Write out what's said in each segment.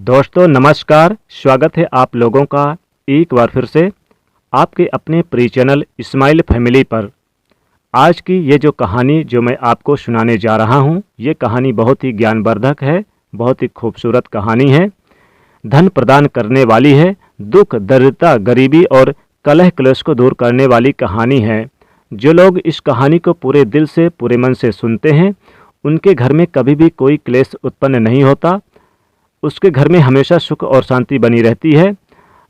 दोस्तों नमस्कार, स्वागत है आप लोगों का एक बार फिर से आपके अपने प्रिय चैनल इस्माइल फैमिली पर। आज की ये जो कहानी जो मैं आपको सुनाने जा रहा हूँ, ये कहानी बहुत ही ज्ञानवर्धक है, बहुत ही खूबसूरत कहानी है, धन प्रदान करने वाली है, दुख दरिद्रता गरीबी और कलह क्लेश को दूर करने वाली कहानी है। जो लोग इस कहानी को पूरे दिल से पूरे मन से सुनते हैं, उनके घर में कभी भी कोई क्लेश उत्पन्न नहीं होता, उसके घर में हमेशा सुख और शांति बनी रहती है,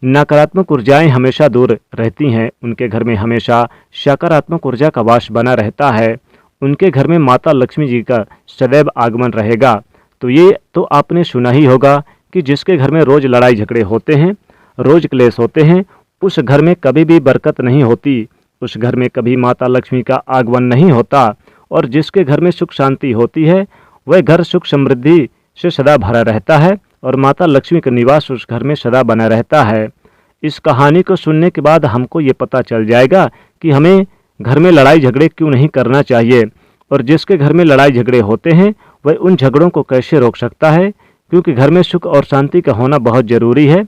नकारात्मक ऊर्जाएं हमेशा दूर रहती हैं, उनके घर में हमेशा सकारात्मक ऊर्जा का वास बना रहता है, उनके घर में माता लक्ष्मी जी का सदैव आगमन रहेगा। तो ये तो आपने सुना ही होगा कि जिसके घर में रोज़ लड़ाई झगड़े होते हैं, रोज़ क्लेश होते हैं, उस घर में कभी भी बरकत नहीं होती, उस घर में कभी माता लक्ष्मी का आगमन नहीं होता। और जिसके घर में सुख शांति होती है, वह घर सुख समृद्धि से सदा भरा रहता है और माता लक्ष्मी का निवास उस घर में सदा बना रहता है। इस कहानी को सुनने के बाद हमको ये पता चल जाएगा कि हमें घर में लड़ाई झगड़े क्यों नहीं करना चाहिए, और जिसके घर में लड़ाई झगड़े होते हैं वह उन झगड़ों को कैसे रोक सकता है, क्योंकि घर में सुख और शांति का होना बहुत ज़रूरी है।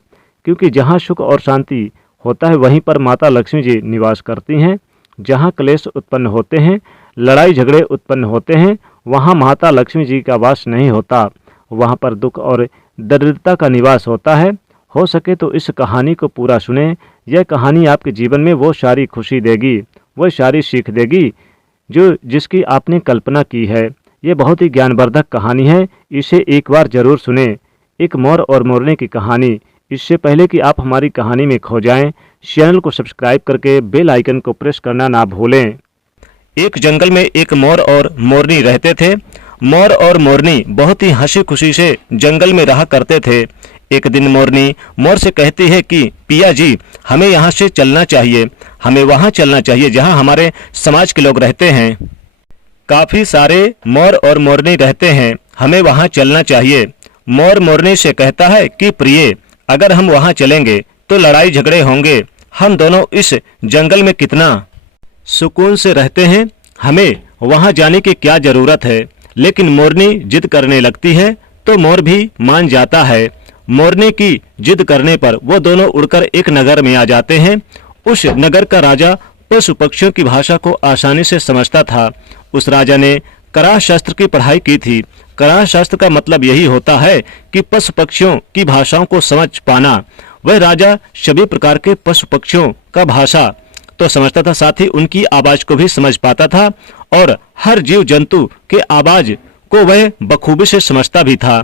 क्योंकि जहाँ सुख और शांति होता है वहीं पर माता लक्ष्मी जी निवास करती हैं। जहाँ क्लेश उत्पन्न होते हैं, लड़ाई झगड़े उत्पन्न होते हैं, वहाँ माता लक्ष्मी जी का वास नहीं होता, वहाँ पर दुख और दरिद्रता का निवास होता है। हो सके तो इस कहानी को पूरा सुने। यह कहानी आपके जीवन में वो सारी खुशी देगी, वो सारी सीख देगी जो जिसकी आपने कल्पना की है। ये बहुत ही ज्ञानवर्धक कहानी है, इसे एक बार ज़रूर सुने। एक मोर और मोरनी की कहानी। इससे पहले कि आप हमारी कहानी में खो जाएं, चैनल को सब्सक्राइब करके बेल आइकन को प्रेस करना ना भूलें। एक जंगल में एक मोर और मोरनी रहते थे। मोर और मोरनी बहुत ही हंसी खुशी से जंगल में रहा करते थे। एक दिन मोरनी मोर से कहती है कि पिया जी, हमें यहाँ से चलना चाहिए, हमें वहाँ चलना चाहिए जहाँ हमारे समाज के लोग रहते हैं। काफ़ी सारे मोर और मोरनी रहते हैं, हमें वहाँ चलना चाहिए। मोर मोरनी से कहता है कि प्रिय, अगर हम वहाँ चलेंगे तो लड़ाई झगड़े होंगे, हम दोनों इस जंगल में कितना सुकून से रहते हैं, हमें वहाँ जाने की क्या ज़रूरत है। लेकिन मोरनी जिद करने लगती है तो मोर भी मान जाता है। मोरनी की जिद करने पर वो दोनों उड़कर एक नगर में आ जाते हैं। उस नगर का राजा पशु पक्षियों की भाषा को आसानी से समझता था। उस राजा ने कराह शास्त्र की पढ़ाई की थी। कराह शास्त्र का मतलब यही होता है कि पशु पक्षियों की भाषाओं को समझ पाना। वह राजा सभी प्रकार के पशु पक्षियों का भाषा तो समझता था, साथ ही उनकी आवाज को भी समझ पाता था और हर जीव जंतु के आवाज को वह बखूबी से समझता भी था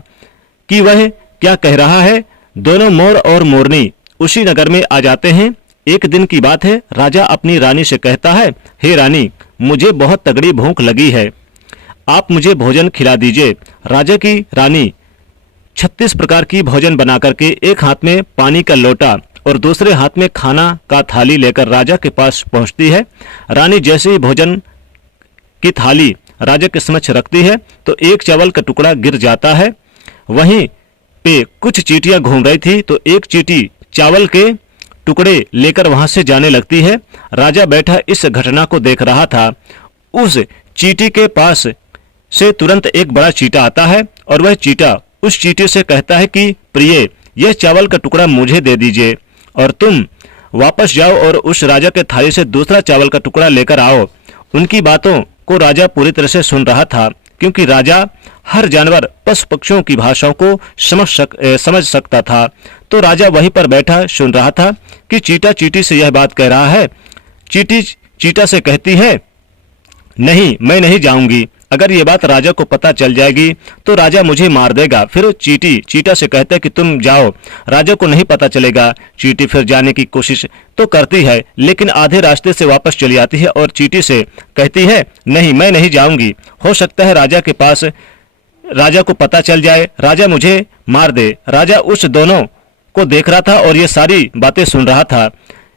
कि वह क्या कह रहा है। दोनों मोर और मोरनी उसी नगर में आ जाते हैं। एक दिन की बात है, राजा अपनी रानी से कहता है, हे रानी, मुझे बहुत तगड़ी भूख लगी है, आप मुझे भोजन खिला दीजिए। राजा की रानी 36 प्रकार की भोजन बना करके एक हाथ में पानी का लोटा और दूसरे हाथ में खाना का थाली लेकर राजा के पास पहुंचती है। रानी जैसे ही भोजन की थाली राजा के समक्ष रखती है तो एक चावल का टुकड़ा गिर जाता है। वहीं पे कुछ चींटियां घूम रही थी तो एक चींटी चावल के टुकड़े लेकर वहां से जाने लगती है। राजा बैठा इस घटना को देख रहा था। उस चींटी के पास से तुरंत एक बड़ा चींटा आता है और वह चींटा उस चींटी से कहता है कि प्रिय, यह चावल का टुकड़ा मुझे दे दीजिए और तुम वापस जाओ और उस राजा के थाली से दूसरा चावल का टुकड़ा लेकर आओ। उनकी बातों को राजा पूरी तरह से सुन रहा था, क्योंकि राजा हर जानवर पशु पक्षियों की भाषाओं को समझ सकता था। तो राजा वहीं पर बैठा सुन रहा था कि चींटा चींटी से यह बात कह रहा है। चींटी चींटा से कहती है, नहीं, मैं नहीं जाऊंगी, अगर ये बात राजा को पता चल जाएगी तो राजा मुझे मार देगा। फिर चींटी चींटा से कहता है कि तुम जाओ, राजा को नहीं पता चलेगा। चींटी फिर जाने की कोशिश तो करती है, लेकिन आधे रास्ते से वापस चली आती है और चींटी से कहती है, नहीं, मैं नहीं जाऊंगी, हो सकता है राजा को पता चल जाए, राजा मुझे मार दे। राजा उस दोनों को देख रहा था और ये सारी बातें सुन रहा था।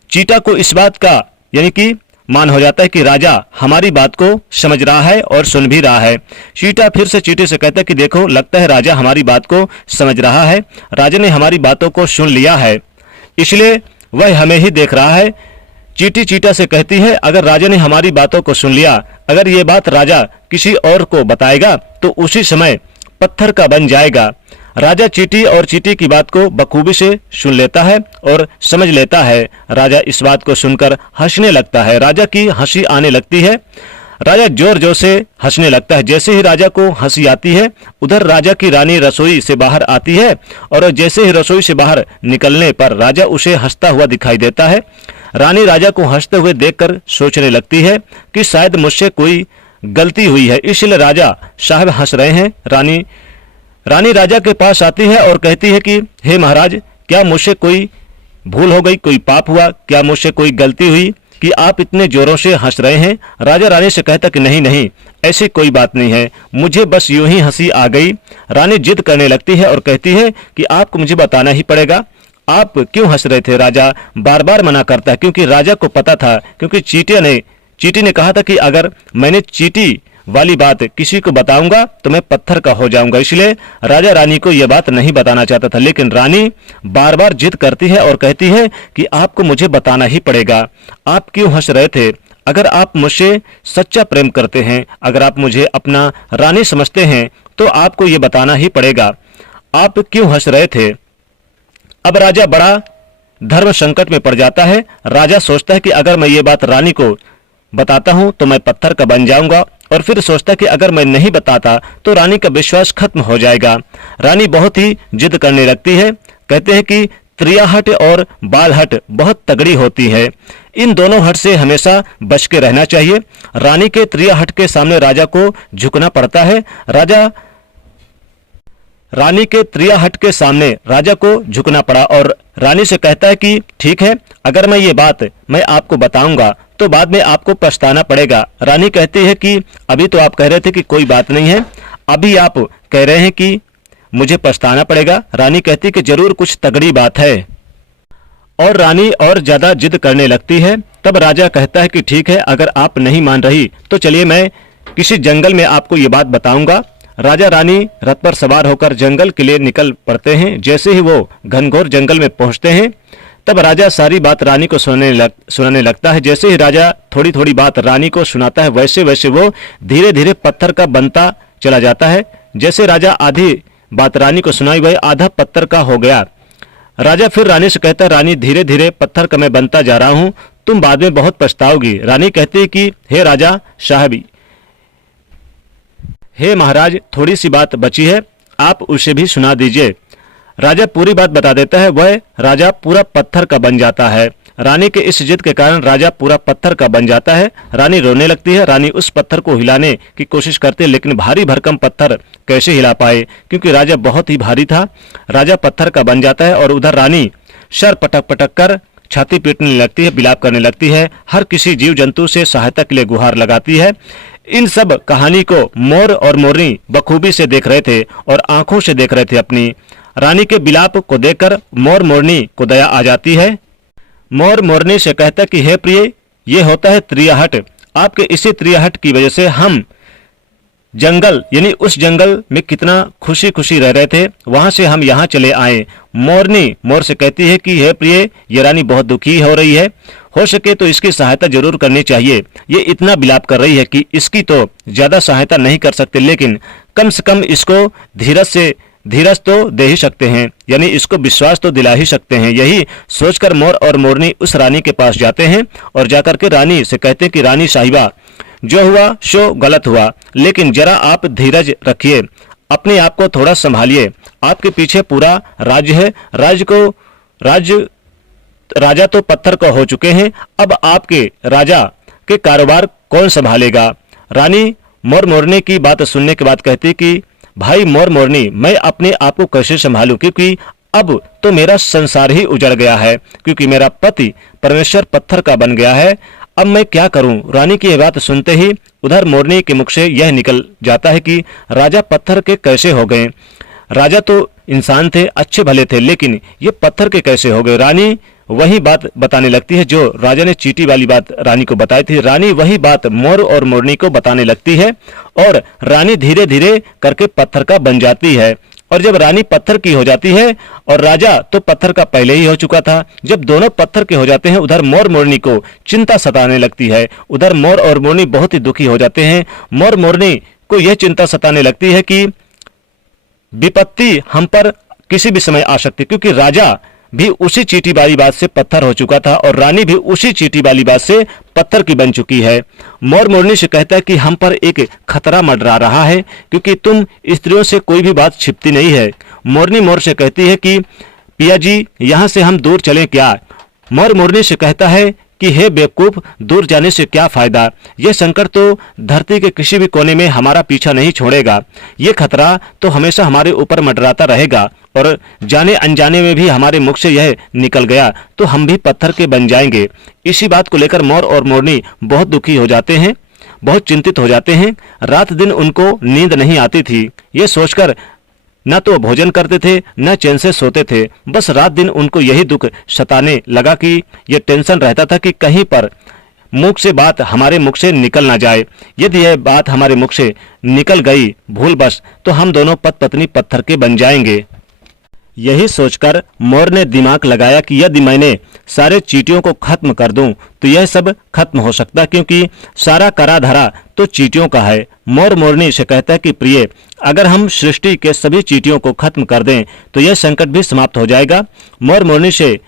चींटा को इस बात का यानी कि मान हो जाता है कि राजा हमारी बात को समझ रहा है और सुन भी रहा है। चींटा फिर से चींटी से कहता है कि देखो, लगता है राजा हमारी बात को समझ रहा है, राजा ने हमारी बातों को सुन लिया है, इसलिए वह हमें ही देख रहा है। चींटी चींटा से कहती है, अगर राजा ने हमारी बातों को सुन लिया, अगर ये बात राजा किसी और को बताएगा तो उसी समय पत्थर का बन जाएगा। राजा चींटी और चींटी की बात को बखूबी से सुन लेता है और समझ लेता है। राजा इस बात को सुनकर हंसने लगता है। राजा की हंसी आने लगती है। राजा जोर जोर से हंसने लगता है। जैसे ही राजा को हंसी आती है, उधर राजा की रानी रसोई से बाहर आती है और जैसे ही रसोई से बाहर निकलने पर राजा उसे हंसता हुआ दिखाई देता है। रानी राजा को हंसते हुए देखकर सोचने लगती है कि शायद मुझसे कोई गलती हुई है, इसलिए राजा साहब हंस रहे हैं। रानी राजा के पास आती है और कहती है कि हे महाराज, क्या मुझसे कोई भूल हो गई, कोई पाप हुआ, क्या मुझसे कोई गलती हुई कि आप इतने जोरों से हंस रहे हैं? राजा रानी से कहता कि नहीं नहीं, ऐसी कोई बात नहीं है, मुझे बस यूं ही हंसी आ गई। रानी जिद करने लगती है और कहती है कि आपको मुझे बताना ही पड़ेगा, आप क्यों हंस रहे थे? राजा बार बार मना करता है, क्योंकि राजा को पता था, क्योंकि चींटी ने कहा था कि अगर मैंने चींटी वाली बात किसी को बताऊंगा तो मैं पत्थर का हो जाऊंगा, इसलिए राजा रानी को यह बात नहीं बताना चाहता था। लेकिन रानी बार बार जिद करती है और कहती है कि आपको मुझे बताना ही पड़ेगा, आप क्यों हंस रहे थे? अगर आप मुझसे सच्चा प्रेम करते हैं, अगर आप मुझे अपना रानी समझते हैं तो आपको ये बताना ही पड़ेगा, आप क्यों हंस रहे थे? अब राजा बड़ा धर्म संकट में पड़ जाता है। राजा सोचता है कि अगर मैं ये बात रानी को बताता हूं तो मैं पत्थर का बन जाऊंगा, और फिर सोचता है कि अगर मैं नहीं बताता तो रानी का विश्वास खत्म हो जाएगा। रानी बहुत ही जिद करने लगती है। कहते हैं कि त्रिया हट और बाल हट बहुत तगड़ी होती है, इन दोनों हट से हमेशा बच के रहना चाहिए। रानी के त्रिया हट के सामने राजा को झुकना पड़ता है। रानी के त्रिया हट के सामने राजा को झुकना पड़ा और रानी से कहता है कि ठीक है, अगर मैं ये बात मैं आपको बताऊंगा तो बाद में आपको पछताना पड़ेगा। रानी कहती है कि अभी तो आप कह रहे थे कि कोई बात नहीं है, अभी आप कह रहे हैं कि मुझे पछताना पड़ेगा। रानी कहती है कि जरूर कुछ तगड़ी बात है, और रानी और ज्यादा जिद करने लगती है। तब राजा कहता है कि ठीक है, अगर आप नहीं मान रही तो चलिए मैं किसी जंगल में आपको ये बात बताऊंगा। राजा रानी रथ पर सवार होकर जंगल के लिए निकल पड़ते हैं। जैसे ही वो घनघोर जंगल में पहुंचते हैं तब राजा सारी बात रानी को सुनाने लगता है। जैसे ही राजा थोड़ी थोड़ी बात रानी को सुनाता है, वैसे वैसे वो धीरे धीरे पत्थर का बनता चला जाता है। जैसे राजा आधी बात रानी को सुनाई, वह आधा पत्थर का हो गया। राजा फिर रानी से कहता है, रानी धीरे धीरे पत्थर का मैं बनता जा रहा हूँ, तुम बाद में बहुत पछताओगी। रानी कहती है कि हे राजा साहब, हे महाराज, थोड़ी सी बात बची है, आप उसे भी सुना दीजिए। राजा पूरी बात बता देता है। वह राजा पूरा पत्थर का बन जाता है। रानी के इस जिद के कारण राजा पूरा पत्थर का बन जाता है। रानी रोने लगती है। रानी उस पत्थर को हिलाने की कोशिश करती है, लेकिन भारी भरकम पत्थर कैसे हिला पाए, क्योंकि राजा बहुत ही भारी था। राजा पत्थर का बन जाता है और उधर रानी सर पटक पटक कर छाती पीटने लगती है, विलाप करने लगती है, हर किसी जीव जंतु से सहायता के लिए गुहार लगाती है। इन सब कहानी को मोर और मोरनी बखूबी से देख रहे थे और आंखों से देख रहे थे। अपनी रानी के विलाप को देखकर मोर मोरनी को दया आ जाती है। मोर मोरनी से कहता कि हे प्रिय, ये होता है त्रियाहट, आपके इसी त्रियाहट की वजह से हम जंगल यानी उस जंगल में कितना खुशी खुशी रह रहे थे, वहां से हम यहाँ चले आए। मोरनी मोर से कहती है कि हे प्रिय, ये रानी बहुत दुखी हो रही है, हो सके तो इसकी सहायता जरूर करनी चाहिए। ये इतना विलाप कर रही है कि इसकी तो ज्यादा सहायता नहीं कर सकते, लेकिन कम से कम इसको धीरज तो दे ही सकते हैं, यानी इसको विश्वास तो दिला ही सकते हैं। यही सोचकर मोर और मोरनी उस रानी के पास जाते हैं और जाकर के रानी से कहते हैं कि रानी साहिबा, जो हुआ सो गलत हुआ, लेकिन जरा आप धीरज रखिए, अपने आप को थोड़ा संभालिए, आपके पीछे पूरा राज्य है, राजा तो पत्थर का हो चुके हैं, अब आपके राजा के कारोबार कौन संभालेगा। रानी मोर मोरनी की बात सुनने के बाद कहती कि भाई मोर मोरनी, मैं अपने आप को कैसे संभालूं, क्योंकि अब तो मेरा संसार ही उजड़ गया है, क्योंकि मेरा पति परमेश्वर पत्थर का बन गया है, अब मैं क्या करूं। रानी की यह बात सुनते ही उधर मोरनी के मुख से यह निकल जाता है कि राजा पत्थर के कैसे हो गए। राजा तो इंसान थे, अच्छे भले थे, लेकिन ये पत्थर के कैसे हो गए। रानी वही बात बताने लगती है जो राजा ने चींटी वाली बात रानी को बताई थी। रानी वही बात मोर और मोरनी को बताने लगती है और रानी धीरे धीरे करके पत्थर का बन जाती है। और जब रानी पत्थर की हो जाती है और राजा तो पत्थर का पहले ही हो चुका था, जब दोनों पत्थर के हो जाते हैं, उधर मोर मोरनी को चिंता सताने लगती है। उधर मोर और मोरनी बहुत ही दुखी हो जाते हैं। मोर मोरनी को यह चिंता सताने लगती है कि विपत्ति हम पर किसी भी समय आ सकती, क्योंकि राजा भी उसी चींटी वाली बात से पत्थर हो चुका था और रानी भी उसी चींटी वाली बात से पत्थर की बन चुकी है। मोर मोरनी से कहता है कि हम पर एक खतरा मंडरा रहा है, क्योंकि तुम स्त्रियों से कोई भी बात छिपती नहीं है। मोरनी मोर से कहती है कि पिया जी, यहाँ से हम दूर चलें क्या? मोर मोरनी से कहता है कि हे बेवकूफ, दूर जाने से क्या फायदा? यह संकट तो धरती के किसी भी कोने में हमारा पीछा नहीं छोड़ेगा। ये खतरा तो हमेशा हमारे ऊपर मंडराता रहेगा और जाने अनजाने में भी हमारे मुख से यह निकल गया तो हम भी पत्थर के बन जाएंगे। इसी बात को लेकर मोर और मोरनी बहुत दुखी हो जाते हैं, बहुत चिंतित हो जाते हैं। रात दिन उनको नींद नहीं आती थी। ये सोचकर न तो भोजन करते थे न चैन से सोते थे। बस रात दिन उनको यही दुख सताने लगा कि ये टेंशन रहता था कि कहीं पर मुख से बात हमारे मुख से निकल ना जाए। यदि यह बात हमारे मुख से निकल गई भूलवश तो हम दोनों पति पत्नी पत्थर के बन जाएंगे। यही सोचकर मोर ने दिमाग लगाया कि यदि मैंने सारे चींटियों को खत्म कर दूं तो यह सब खत्म हो सकता, क्योंकि सारा करा धरा तो चींटियों का है। मोर मोरनी से कहता है कि प्रिय, अगर हम सृष्टि के सभी चींटियों को खत्म कर दें तो यह संकट भी समाप्त हो जाएगा। मोर मोरनी से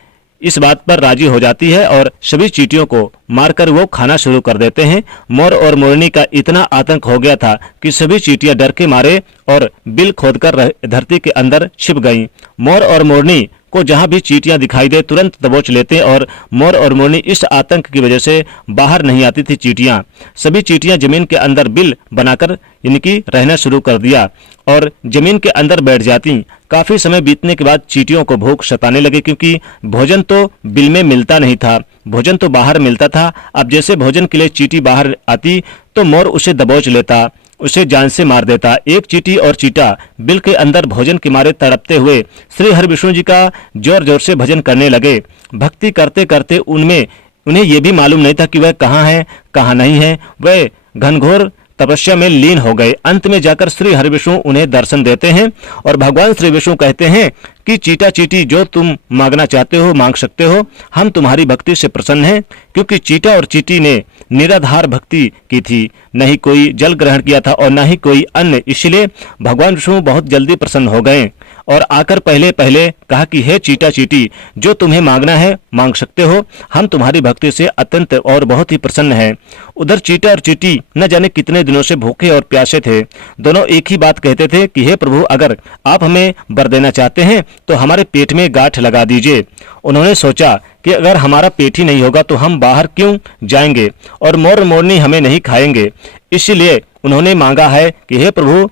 इस बात पर राजी हो जाती है और सभी चींटियों को मारकर वो खाना शुरू कर देते हैं। मोर और मोरनी का इतना आतंक हो गया था कि सभी चींटियां डर के मारे और बिल खोदकर धरती के अंदर छिप गईं। मोर और मोरनी को जहां भी चींटियां दिखाई दे तुरंत दबोच लेते और मोर और मोरनी इस आतंक की वजह से बाहर नहीं आती थी। चींटियां सभी चींटियां जमीन के अंदर बिल बनाकर यानी कि रहना शुरू कर दिया और जमीन के अंदर बैठ जाती। काफी समय बीतने के बाद चींटियों को भूख सताने लगे, क्योंकि भोजन तो बिल में मिलता नहीं था, भोजन तो बाहर मिलता था। अब जैसे भोजन के लिए चींटी बाहर आती तो मोर उसे दबोच लेता, उसे जान से मार देता। एक चींटी और चीटा बिल के अंदर भोजन के मारे तड़पते हुए श्री हरिविष्णु जी का जोर जोर से भजन करने लगे। भक्ति करते करते उन्हें यह भी मालूम नहीं था कि वह कहाँ है कहाँ नहीं है। वह घनघोर तपस्या में लीन हो गए। अंत में जाकर श्री हरिविष्णु उन्हें दर्शन देते हैं और भगवान श्री विष्णु कहते हैं कि चीटा चीटी, जो तुम मांगना चाहते हो मांग सकते हो, हम तुम्हारी भक्ति से प्रसन्न हैं। क्योंकि चीटा और चीटी ने निराधार भक्ति की थी, नहीं कोई जल ग्रहण किया था और न ही कोई अन्न, इसलिए भगवान विष्णु बहुत जल्दी प्रसन्न हो गए और आकर पहले पहले कहा कि हे चीटा चीटी, जो तुम्हें मांगना है मांग सकते हो, हम तुम्हारी भक्ति से अत्यंत और बहुत ही प्रसन्न हैं। उधर चीटा और चीटी न जाने कितने दिनों से भूखे और प्यासे थे। दोनों एक ही बात कहते थे कि हे प्रभु, अगर आप हमें वर देना चाहते हैं तो हमारे पेट में गांठ लगा दीजिए। उन्होंने सोचा कि अगर हमारा पेट ही नहीं होगा तो हम बाहर क्यों जाएंगे और मोर मोरनी हमें नहीं खाएंगे। इसलिए उन्होंने मांगा है कि हे प्रभु,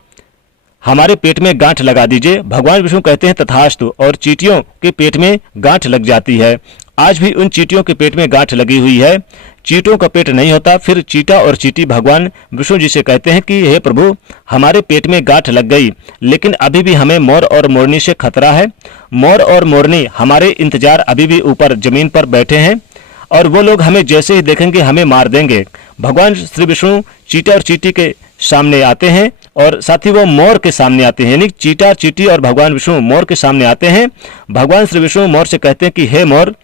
हमारे पेट में गांठ लगा दीजिए। भगवान विष्णु कहते हैं तथास्तु, और चींटियों के पेट में गांठ लग जाती है। आज भी उन चींटियों के पेट में गांठ लगी हुई है, चींटियों का पेट नहीं होता। फिर चीटा और चींटी भगवान विष्णु जी से कहते हैं कि हे प्रभु, हमारे पेट में गांठ लग गई, लेकिन अभी भी हमें मोर और मोरनी से खतरा है। मोर और मोरनी हमारे इंतजार अभी भी ऊपर जमीन पर बैठे हैं और वो लोग हमें जैसे ही देखेंगे हमें मार देंगे। भगवान श्री विष्णु चीटा और चींटी के सामने आते हैं और साथ ही वो मोर के सामने आते हैं, यानी चीटा चीटी और भगवान विष्णु मोर के सामने आते हैं। भगवान श्री विष्णु मोर से कहते हैं कि हे मोर,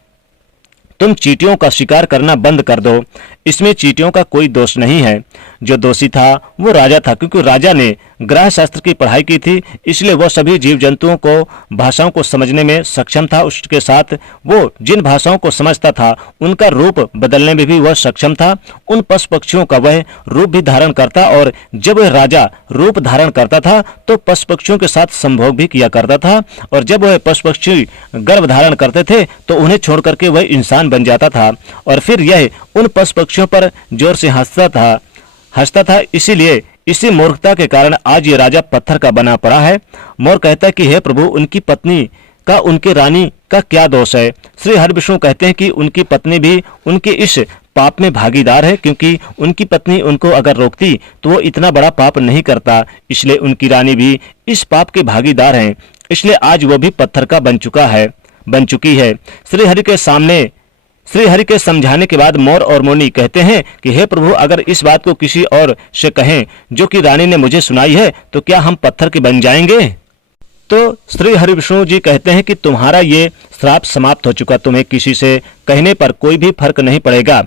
तुम चींटियों का शिकार करना बंद कर दो। इसमें चींटियों का कोई दोष नहीं है। जो दोषी था वो राजा था, क्योंकि राजा ने ग्रह शास्त्र की पढ़ाई की थी, इसलिए वह सभी जीव जंतुओं को भाषाओं को समझने में सक्षम था। उसके साथ वो जिन भाषाओं को समझता था उनका रूप बदलने में भी वह सक्षम था। उन पशु पक्षियों का वह रूप भी धारण करता और जब वह राजा रूप धारण करता था तो पशु पक्षियों के साथ संभोग भी किया करता था, और जब वह पशु पक्षी गर्भ धारण करते थे तो उन्हें छोड़ करके वह इंसान बन जाता था और फिर यह उन पशु पक्षियों पर जोर से हंसता था। इसीलिए इसी मूर्खता के कारण आज ये राजा पत्थर का बना पड़ा है। मोर कहता है कि हे प्रभु, उनकी पत्नी का उनके रानी का क्या दोष है? श्री हरिविष्णु कहते हैं कि उनकी पत्नी भी उनके इस पाप में भागीदार है, क्योंकि उनकी पत्नी उनको अगर रोकती तो वो इतना बड़ा पाप नहीं करता, इसलिए उनकी रानी भी इस पाप के भागीदार हैं। इसलिए आज वो भी पत्थर का बन चुकी है। श्री हरि के समझाने के बाद मोर और मोरनी कहते हैं कि हे प्रभु, अगर इस बात को किसी और से कहें जो कि रानी ने मुझे सुनाई है तो क्या हम पत्थर के बन जाएंगे? तो श्री हरिविष्णु जी कहते हैं कि तुम्हारा ये श्राप समाप्त हो चुका, तुम्हें किसी से कहने पर कोई भी फर्क नहीं पड़ेगा।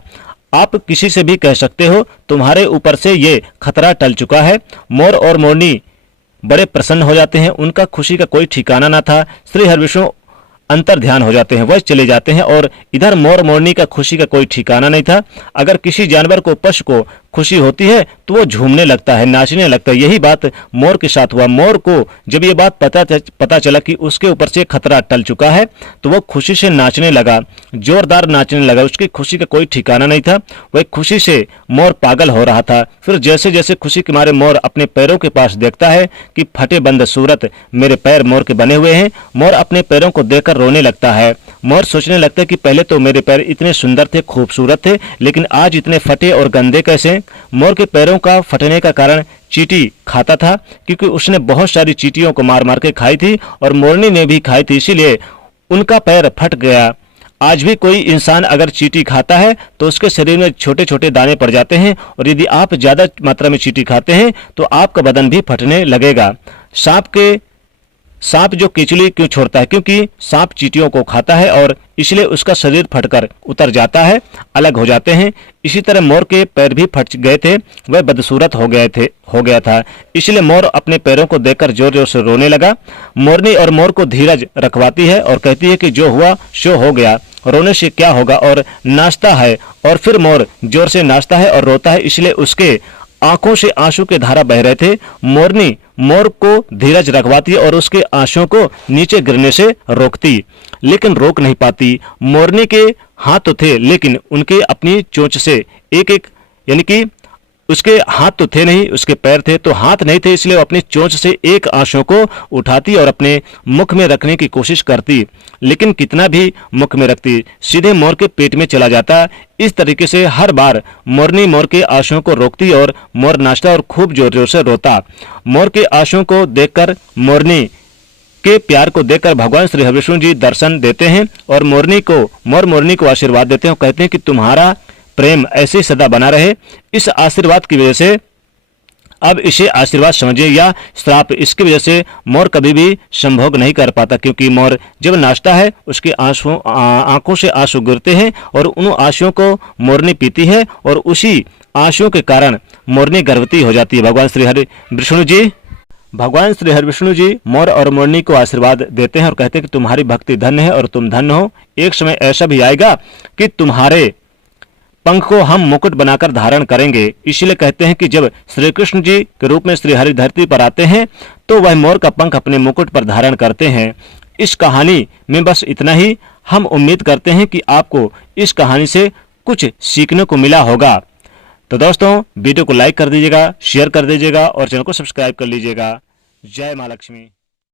आप किसी से भी कह सकते हो, तुम्हारे ऊपर से ये खतरा टल चुका है। मोर और मोरनी बड़े प्रसन्न हो जाते हैं। उनका खुशी का कोई ठिकाना ना था। श्री हरिविष्णु अंतर ध्यान हो जाते हैं, वह चले जाते हैं। और इधर मोर मोरनी का खुशी का कोई ठिकाना नहीं था। अगर किसी जानवर को, पशु को खुशी होती है तो वो झूमने लगता है, नाचने लगता है। यही बात मोर के साथ हुआ। मोर को जब ये बात पता चला कि उसके ऊपर से खतरा टल चुका है तो वो खुशी से नाचने लगा, जोरदार नाचने लगा। उसकी खुशी का कोई ठिकाना नहीं था। वह खुशी से मोर पागल हो रहा था। फिर जैसे जैसे खुशी के मारे मोर अपने पैरों के पास देखता है कि फटे बंद सूरत, मेरे पैर मोर के बने हुए हैं, मोर अपने पैरों को देखकर रोने लगता है। मोर सोचने लगता है कि पहले तो मेरे पैर इतने सुंदर थे, खूबसूरत थे, लेकिन आज इतने फटे और गंदे कैसे। मोर के पैरों का फटने का कारण चींटी खाता था, क्योंकि उसने बहुत सारी चींटियों को मार मार के खाई थी और मोरनी ने भी खाई थी, इसीलिए उनका पैर फट गया। आज भी कोई इंसान अगर चींटी खाता है तो उसके शरीर में छोटे छोटे दाने पड़ जाते हैं, और यदि आप ज्यादा मात्रा में चींटी खाते हैं तो आपका बदन भी फटने लगेगा। सांप जो केचुली क्यों छोड़ता है? क्योंकि सांप चींटियों को खाता है और इसलिए उसका शरीर फटकर उतर जाता है, अलग हो जाते हैं। इसी तरह मोर के पैर भी फट गए थे, वह बदसूरत हो गया था। इसलिए मोर अपने पैरों को देखकर जोर जोर से रोने लगा। मोरनी और मोर को धीरज रखवाती है और कहती है कि जो हुआ सो हो गया, रोने से क्या होगा, और नाचता है। और फिर मोर जोर से नाचता है और रोता है, इसलिए उसके आंखों से आंसू के धारा बह रहे थे। मोरनी मोर को धीरज रखवाती और उसके आंसुओं को नीचे गिरने से रोकती, लेकिन रोक नहीं पाती। मोरनी के हाथ तो थे, लेकिन उनके अपनी चोंच से एक एक, यानी कि उसके हाथ तो थे नहीं, उसके पैर थे तो हाथ नहीं थे, इसलिए वो अपनी चोंच से एक आंसू को उठाती और अपने मुख में रखने की कोशिश करती, लेकिन कितना भी मुख में रखती सीधे मोर के पेट में चला जाता। इस तरीके से हर बार मोरनी मोर के आंसुओं को रोकती और मोर नाचता और खूब जोर जोर से रोता। मोर के आंसुओं को देखकर, मोरनी के प्यार को देखकर भगवान श्री हरिविष्णु जी दर्शन देते हैं और मोर मोरनी को आशीर्वाद देते हैं और कहते हैं कि तुम्हारा प्रेम ऐसे ही सदा बना रहे। इस आशीर्वाद की वजह से, अब इसे आशीर्वाद समझिए या श्राप, इसकी वजह से मोर कभी भी संभोग नहीं कर पाता, क्योंकि मोर जब नाचता है उसके आंखों से आंसू गिरते हैं और उन आंसुओं को मोरनी पीती है और उसी आंसुओं के कारण मोरनी गर्भवती हो जाती है। भगवान श्री हरिविष्णु जी मोर और मोरनी को आशीर्वाद देते हैं और कहते हैं कि तुम्हारी भक्ति धन्य है और तुम धन्य हो। एक समय ऐसा भी आएगा कि तुम्हारे पंख को हम मुकुट बनाकर धारण करेंगे। इसलिए कहते हैं कि जब श्री कृष्ण जी के रूप में श्री हरि धरती पर आते हैं तो वह मोर का पंख अपने मुकुट पर धारण करते हैं। इस कहानी में बस इतना ही। हम उम्मीद करते हैं कि आपको इस कहानी से कुछ सीखने को मिला होगा। तो दोस्तों, वीडियो को लाइक कर दीजिएगा, शेयर कर दीजिएगा और चैनल को सब्सक्राइब कर लीजिएगा। जय माँ लक्ष्मी।